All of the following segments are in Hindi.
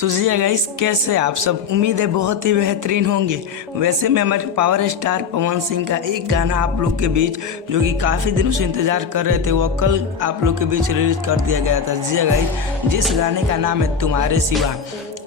तो जी गाइस, कैसे आप सब? उम्मीद है बहुत ही बेहतरीन होंगे। वैसे मैं हमारे पावर स्टार पवन सिंह का एक गाना आप लोग के बीच जो कि काफ़ी दिनों से इंतज़ार कर रहे थे, वो कल आप लोग के बीच रिलीज कर दिया गया था। जी गाइस, जिस गाने का नाम है तुम्हारे सिवा।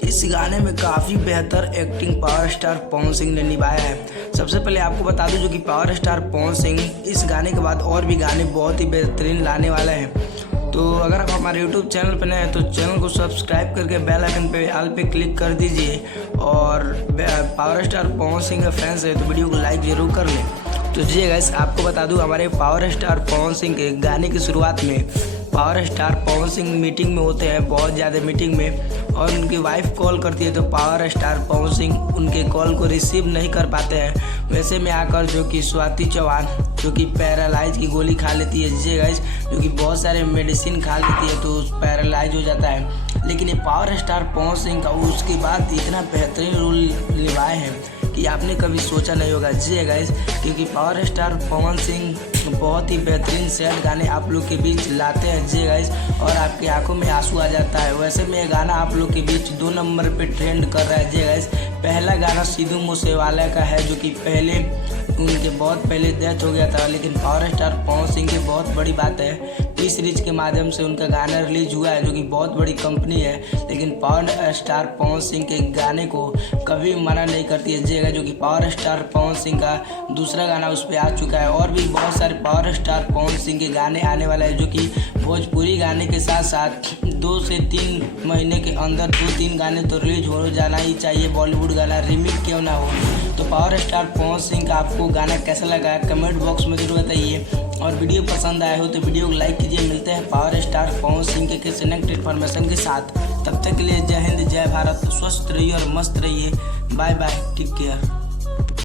इस गाने में काफ़ी बेहतर acting power star Pawan Singh ने निभाया है। सबसे पहले आपको बता दूं जो कि पावर स्टार पवन सिंह इस गाने के बाद और भी गाने बहुत ही बेहतरीन लाने वाला है। तो अगर आप हमारे YouTube चैनल पर नए हैं तो चैनल को सब्सक्राइब करके बेल आइकन पे ऑल पे क्लिक कर दीजिए, और पावर स्टार पवन सिंह का फैंस है तो वीडियो को लाइक ज़रूर कर लें। तो जी गाइस, आपको बता दूं हमारे पावर स्टार पवन सिंह के गाने की शुरुआत में power star Pawan Singh meeting में होते हैं, बहुत ज़्यादा मीटिंग में, और उनकी वाइफ कॉल करती है तो पावर स्टार पवन सिंह उनके कॉल को रिसीव नहीं कर पाते हैं। वैसे में आकर जो कि स्वाति चौहान जो कि पैरालाइज की गोली खा लेती है, जी गाइस, जो कि बहुत सारे मेडिसिन खा लेती है तो पैरालाइज हो जाता है। लेकिन ये पावर स्टार पवन सिंह का उसके बाद इतना बेहतरीन रोल निभाए हैं कि आपने कभी सोचा नहीं होगा। जी गाइस, क्योंकि पावर स्टार पवन सिंह बहुत ही बेहतरीन सैड गाने आप लोग के बीच लाते हैं जी गाइस, और आपकी आंखों में आंसू आ जाता है। वैसे में ये गाना आप लोग के बीच 2 नंबर पे ट्रेंड कर रहा है जी गाइस। पहला गाना सिद्धू मूसेवाला का है जो कि पहले उनके बहुत पहले डेथ हो गया था, लेकिन पावर स्टार पवन सिंह की बहुत बड़ी बात है, टी सीरीज के माध्यम से उनका गाना रिलीज हुआ है जो कि बहुत बड़ी कंपनी है, लेकिन पावर स्टार पवन सिंह के गाने को कभी मना नहीं करती है जी गाइस। जो कि पावर स्टार पवन सिंह का दूसरा गाना उस पर आ चुका है, और भी बहुत सारे पावर स्टार पवन सिंह के गाने आने वाला है जो कि भोजपुरी गाने के साथ साथ 2 से 3 महीने के अंदर 2-3 गाने तो रिलीज हो जाना ही चाहिए। बॉलीवुड गाना रिमिक क्यों ना हो। तो पावर स्टार पवन सिंह का आपको गाना कैसा लगा कमेंट बॉक्स में जरूर बताइए, और वीडियो पसंद आया हो तो वीडियो को लाइक कीजिए। मिलते हैं पावर स्टार पवन सिंह के किसी नेक्स्ट इन्फॉर्मेशन के साथ। तब तक के लिए जय हिंद, जय भारत, स्वस्थ रहिए और मस्त रहिए। Bye bye, take care.